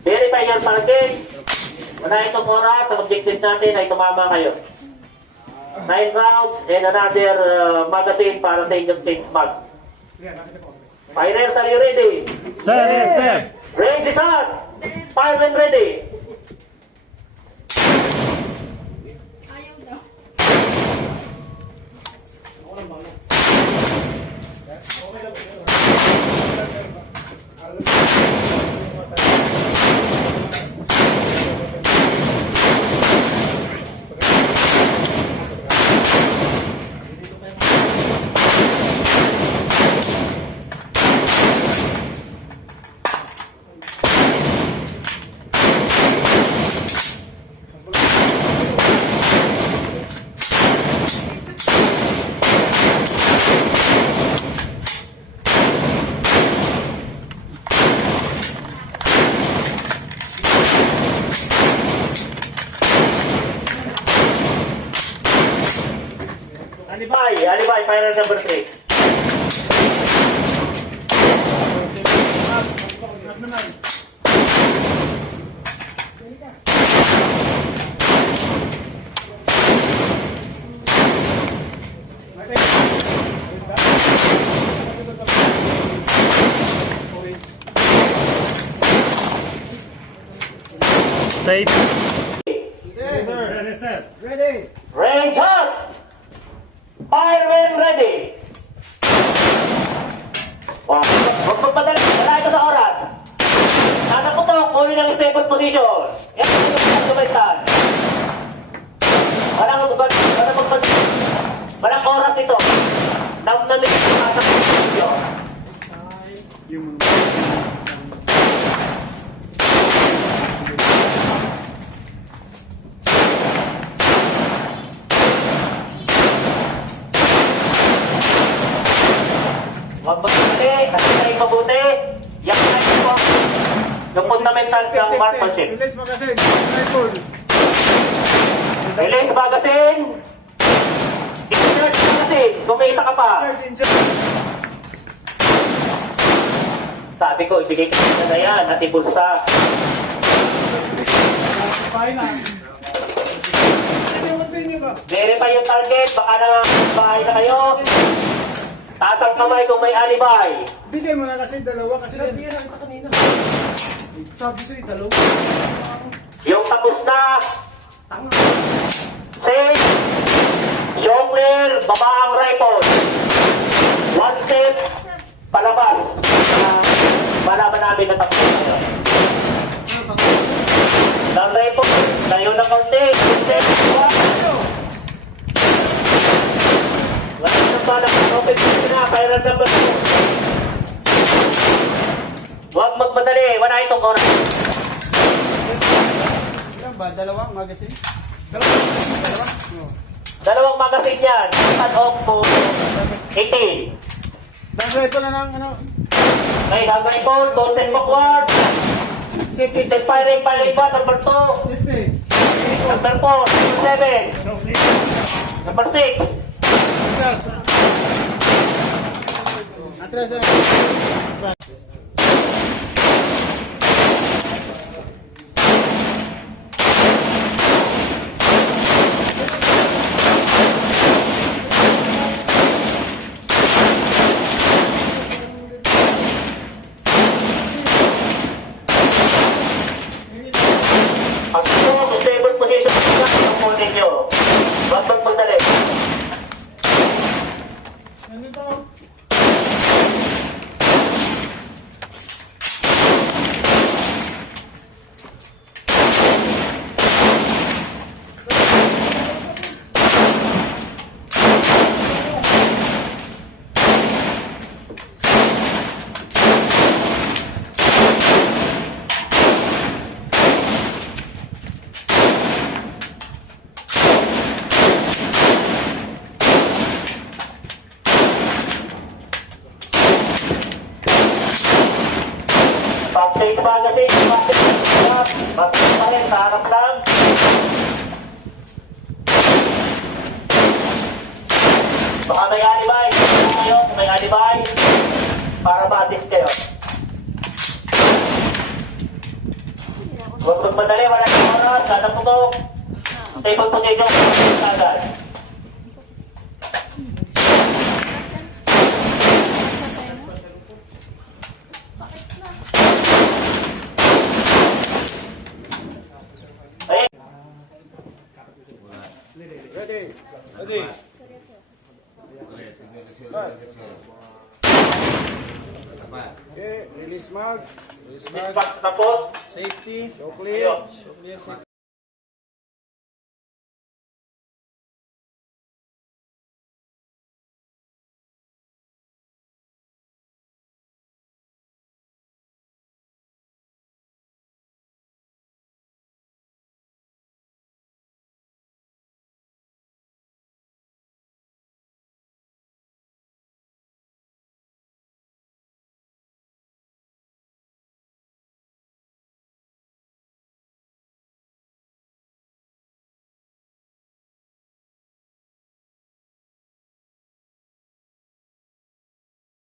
Verify your target. Wala itong oras. Ang objective natin ay tumama kayo. 9 rounds and another magazine para sa inyong team's mag. Fighters, are you ready? Sir, yes, sir. Range is on. Fire when ready. Alibay, fighter number 3. Safe. Yes, sir. Ready. Range up. Fire when ready. Wow. Huwag magpadali. Wala ito sa oras. Nasa putok, kunin ang stable position. Yan ang sumistan. Walang oras ito. Namnamin ito nasa posisyon. Huwag magpapali, kasi tayo mabuti. Yung po, yung fundamentals ng marksmanship. Release magazine. Rifle. Release magazine. Insert magazine. Kung may isa ka pa. Sabi ko, ibigay ko na yan at ibulsa. Verify yung target. Baka na bahay na kayo. Taas ang kamay kung may alibay. Bigay mo na kasi dalawa kasi sabi yan kanina. Sabi sa'yo dalawa. Yung tapos na. Safe. Jongleur, babaang rifle. One step, palabas. Malaman namin na tapos na yun. Ng rifle, layo na konti. Step, wala nang balak. Open na, viral number 2. Huwag magmadali, wala itong oras. Ilan ba? Dalawang magazine? Dalawang magazine yan. Cut off po 18. Dahil ito na ng ano? Okay, gagawin po, go step backward. Safety. Step firing, firing ba, number 2. Safety. Number 4, number 7. Number 6. Atras. Atras. Pag ito, stable position ang punin nyo. Huwag magpadali. Pag-change magazine, mas pa rin, harap lang. Baka may alibay, may alibay, para ma-assist kayo. Huwag magmadali, wala nang oras, kada putok. Table position, agad. Ayun. Ready. Okay, release mag. Dispatch tapos. Safety. Show clear. Ayun.